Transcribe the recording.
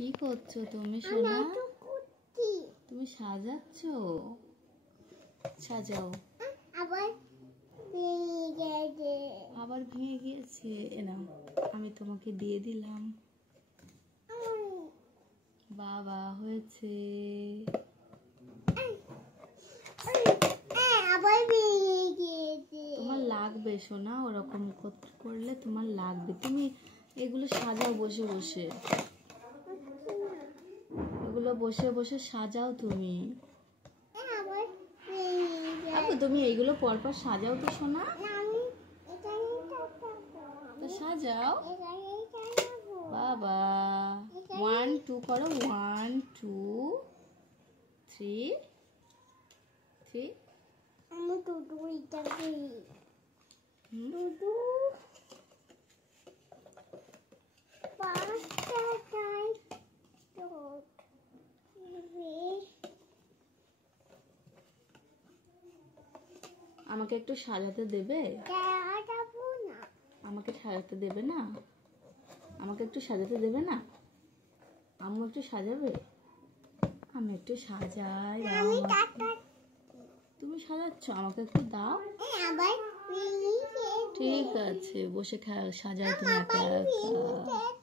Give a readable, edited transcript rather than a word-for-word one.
কি করছো তুমি সোনা? তুমি সাজাচ্ছ? সাজাও। আবার ভেঙে গিয়েছে। নাও আমি তোমাকে দিয়ে দিলাম। বাবা হয়েছে। তোমার লাগবে সোনা, ওরকম করলে তোমার লাগবে। তুমি এগুলো সাজাও বসে বসে, এগুলো বসে বসে সাজাও তুমি। তুমি এইগুলো পরপর সাজাও তো সোনা। তো সাজাও বাবা। 1 2 করো। 1 2 3 3। আমি দুদু এটা দিই। দুদু পাঁচটা টাই তো আমাকে একটু সাজাতে দেবে? সাজাবো না। আমাকে সাজাতে দেবে না? আমাকে একটু সাজাতে দেবে না? আম্মু একটু সাজাবে? আমি একটু সাজাই। তুমি সাজাচ্ছ, আমাকে একটু দাও। ঠিক আছে, বসে সাজাও তুমি একা একা।